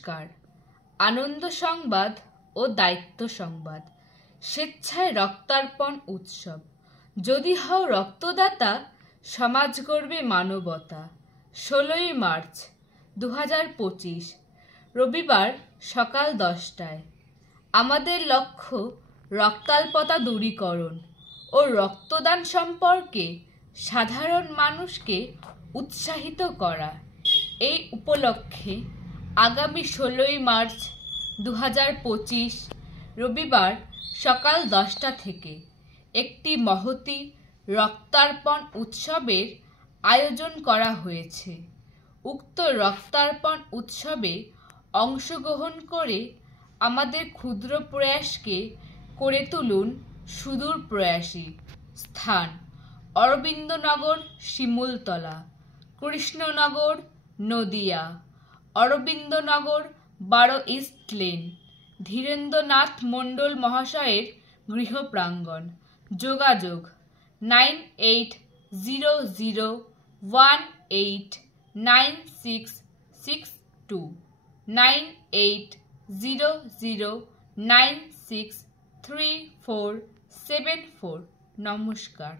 নমস্কার। আনন্দ সংবাদ ও দায়িত্ব সংবাদ। স্বেচ্ছায় রক্তার্পণ উৎসব। যদি হও রক্তদাতা, সমাজ গড়বে মানবতা। 16ই মার্চ 2025, রবিবার সকাল 10টায়। আমাদের লক্ষ্য রক্তাল্পতা দূরীকরণ ও রক্তদান সম্পর্কে সাধারণ মানুষকে উৎসাহিত করা। এই উপলক্ষে আগামী 16ই মার্চ 2025, রবিবার সকাল 10টা থেকে একটি মহতী রক্তার্পণ উৎসবের আয়োজন করা হয়েছে। উক্ত রক্তার্পণ উৎসবে অংশগ্রহণ করে আমাদের ক্ষুদ্র প্রয়াসকে করে তুলুন সুদূর প্রয়াসী। স্থান: অরবিন্দনগর, শিমুলতলা, কৃষ্ণনগর, নদিয়া। অরবিন্দনগর 12 ইস্ট লেন, ধীরেন্দ্রনাথ মণ্ডল মহাশয়ের গৃহ প্রাঙ্গণ। যোগাযোগ 9800189662, 9800963474। নমস্কার।